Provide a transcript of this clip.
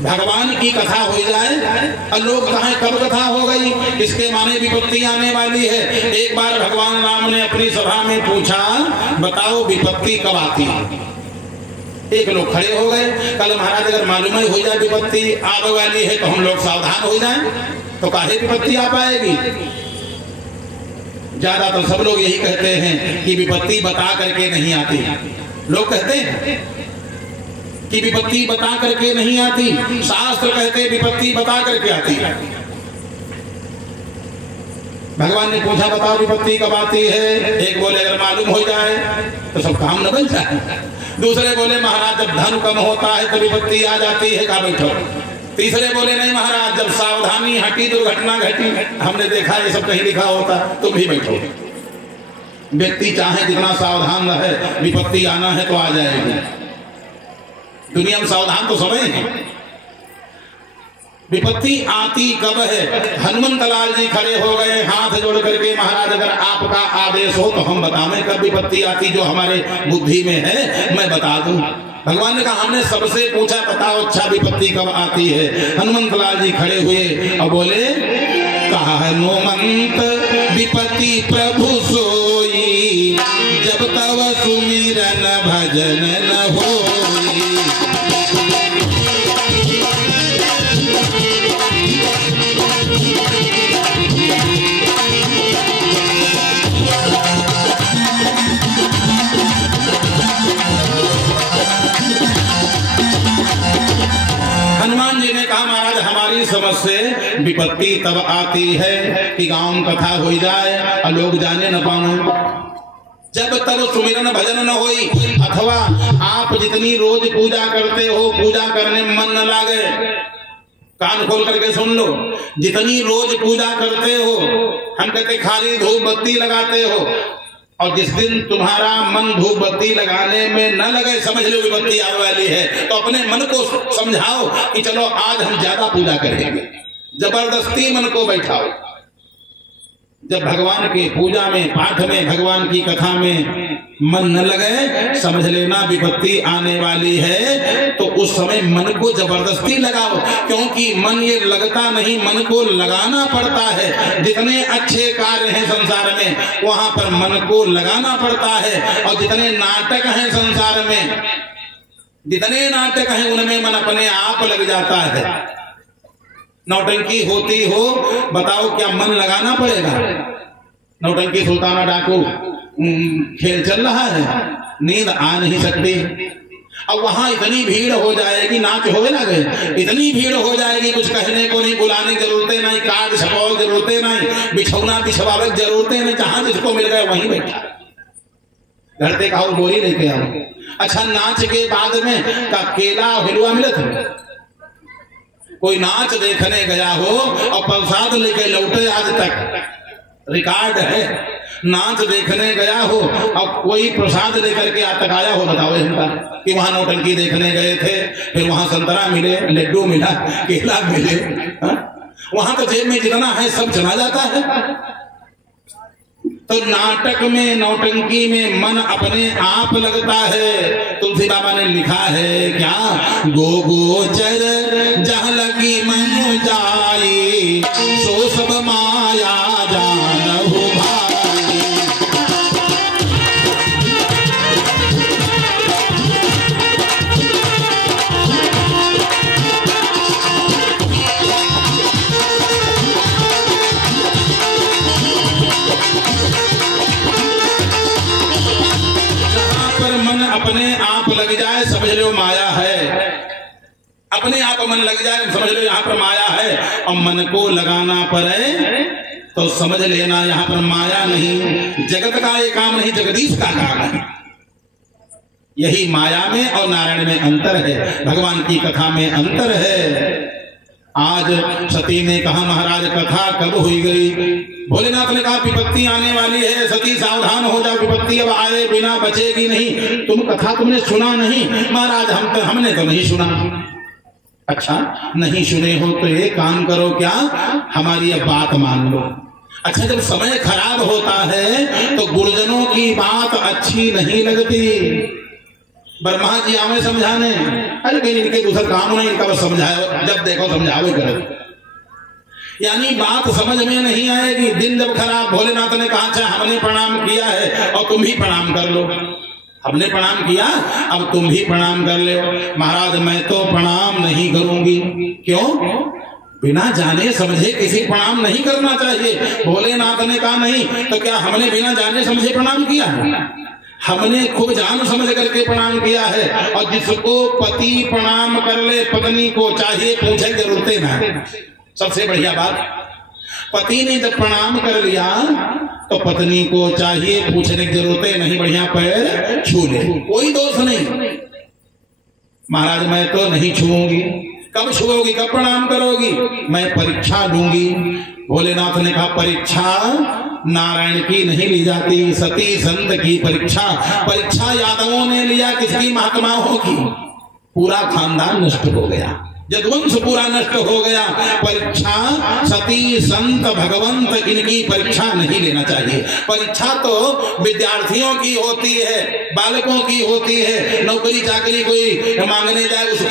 भगवान की कथा हो जाए और लोग कहें कब कथा हो गई, इसके माने विपत्ति आने वाली है। एक बार भगवान राम ने अपनी सभा में पूछा, बताओ विपत्ति कब आती है? एक लोग खड़े हो गए, कल महाराज अगर मालूम ही हो जाए विपत्ति आने वाली है तो हम लोग सावधान हो जाएं, तो काहे विपत्ति आ पाएगी? ज्यादातर सब लोग यही कहते हैं कि विपत्ति बता करके नहीं आती। लोग कहते हैं कि विपत्ति बता करके नहीं आती, शास्त्र कहते विपत्ति बता करके आती है। भगवान ने पूछा बताओ विपत्ति कब आती है? एक बोले अगर मालूम हो जाए तो सब काम न बन जाए। दूसरे बोले महाराज जब धन कम होता है तो विपत्ति आ जाती है, कहा बैठो। तीसरे बोले नहीं महाराज जब सावधानी हटी दुर्घटना घटी। हमने देखा ये सब कहीं लिखा होता, तुम भी बैठो। व्यक्ति चाहे जितना सावधान रहे, विपत्ति आना है तो आ जाएगी। दुनिया में सावधान तो समय है, विपत्ति आती कब है? हनुमंत लाल जी खड़े हो गए हाथ जोड़ करके, महाराज अगर आपका आदेश हो तो हम बतावें कब विपत्ति आती, जो हमारे बुद्धि में है मैं बता दूं। भगवान ने कहा हमने सबसे पूछा बताओ अच्छा विपत्ति कब आती है? हनुमंत लाल जी खड़े हुए और बोले, कहा हनुमंत विपत्ति प्रभु सोई, जब तव सुमिरन भजन न होई। हनुमान जी ने कहा महाराज हमारी समझ से विपत्ति तब आती है कि गांव में कथा हो जाए और लोग जाने न पाए, जब तब सुमिरन भजन न होई, अथवा आप जितनी रोज पूजा करते हो पूजा करने में मन न लागे। कान खोल करके सुन लो, जितनी रोज पूजा करते हो, हम कहते खाली धूप बत्ती लगाते हो, और जिस दिन तुम्हारा मन धूप बत्ती लगाने में न लगे समझ लो विपत्ति आने वाली है। तो अपने मन को समझाओ कि चलो आज हम ज्यादा पूजा करेंगे, जबरदस्ती मन को बैठाओ। जब भगवान के पूजा में पाठ में भगवान की कथा में मन न लगे, समझ लेना विपत्ति आने वाली है। तो उस समय मन को जबरदस्ती लगाओ, क्योंकि मन ये लगता नहीं, मन को लगाना पड़ता है। जितने अच्छे कार्य हैं संसार में वहां पर मन को लगाना पड़ता है, और जितने नाटक हैं संसार में, जितने नाटक हैं उनमें मन अपने आप लग जाता है। नौटंकी होती हो, बताओ क्या मन लगाना पड़ेगा? नौटंकी सुल्ताना डाकू खेल चल रहा है, नींद आ नहीं सकती। अब वहां इतनी भीड़ हो जाएगी, नाच होने लगे, इतनी भीड़ हो जाएगी कुछ कहने को नहीं, बुलाने की जरूरतें नहीं, कार्ड छपाओ जरूरतें नहीं, बिछौना बिछवावे जरूरतें नहीं, जहां जिसको मिल गए वहीं बैठा। घर पे कहा बोरी लेके आओ। अच्छा नाच के बाद में का केला हलवा मिले थे? कोई नाच देखने गया हो और प्रसाद लेके लौटे, आज तक रिकॉर्ड है। नाच देखने गया हो और कोई प्रसाद लेकर के आज तक आया हो? बताओ इनका कि वहां नौटंकी देखने गए थे, फिर वहां संतरा मिले, लड्डू मिला, केला मिले, वहां तो जेब में जितना है सब चला जाता है। तो नाटक में नौटंकी में मन अपने आप लगता है। तुलसी बाबा ने लिखा है क्या, गो गोचर जहाँ लगी मन जाई, सो सब माया जानहु भाई। अपने आप लग जाए समझ लो माया है, अपने आप मन लग जाए समझ लो यहाँ पर माया है, और मन को लगाना पड़े तो समझ लेना यहाँ पर माया नहीं, जगत का ये काम नहीं, जगदीश का काम है। यही माया में और नारायण में अंतर है, भगवान की कथा में अंतर है। आज सती ने कहा महाराज कथा कब हुई गई? भोलेनाथ ने कहा विपत्ति आने वाली है, सती सावधान हो जाओ, विपत्ति अब आए बिना बचेगी नहीं। तुम कथा तुमने सुना नहीं? महाराज हमने तो नहीं सुना। अच्छा नहीं सुने हो तो एक काम करो, क्या हमारी अब बात मान लो। अच्छा जब समय खराब होता है तो गुरुजनों की बात अच्छी नहीं लगती। ब्रह्मा जी आवे समझाने, अरे कहीं इनके दूसरा काम नहीं, इनका बस समझाओ, जब देखो समझाओ करो। यानी बात समझ में नहीं आएगी। दिन जब खराब, भोलेनाथ ने कहा अच्छा हमने प्रणाम किया है और तुम ही प्रणाम कर लो, हमने प्रणाम किया अब तुम भी प्रणाम कर लो। महाराज मैं तो प्रणाम नहीं करूंगी। क्यों? बिना जाने समझे किसी प्रणाम नहीं करना चाहिए। भोलेनाथ ने कहा नहीं, तो क्या हमने बिना जाने समझे प्रणाम किया है? हमने खूब जान समझ करके प्रणाम किया है। और जिसको पति प्रणाम कर ले पत्नी को चाहिए पूछे जरूरत ना। सबसे बढ़िया बात, पति ने जब प्रणाम कर लिया तो पत्नी को चाहिए पूछने की जरूरत नहीं, बढ़िया पैर छू ले, कोई दोष नहीं। महाराज मैं तो नहीं छूऊंगी। कब छुओगी, कब प्रणाम करोगी? मैं परीक्षा लूंगी। भोलेनाथ ने कहा परीक्षा नारायण की नहीं ली जाती, सती संत की परीक्षा। परीक्षा यादवों ने लिया, किसकी? महात्माओं की। पूरा खानदान नष्ट हो गया, यदुवंश पूरा नष्ट हो गया। परीक्षा सती संत भगवंत इनकी परीक्षा नहीं लेना चाहिए। परीक्षा तो विद्यार्थियों की होती है, बालकों की होती है। नौकरी चाकरी कोई मांगने जाए उसकी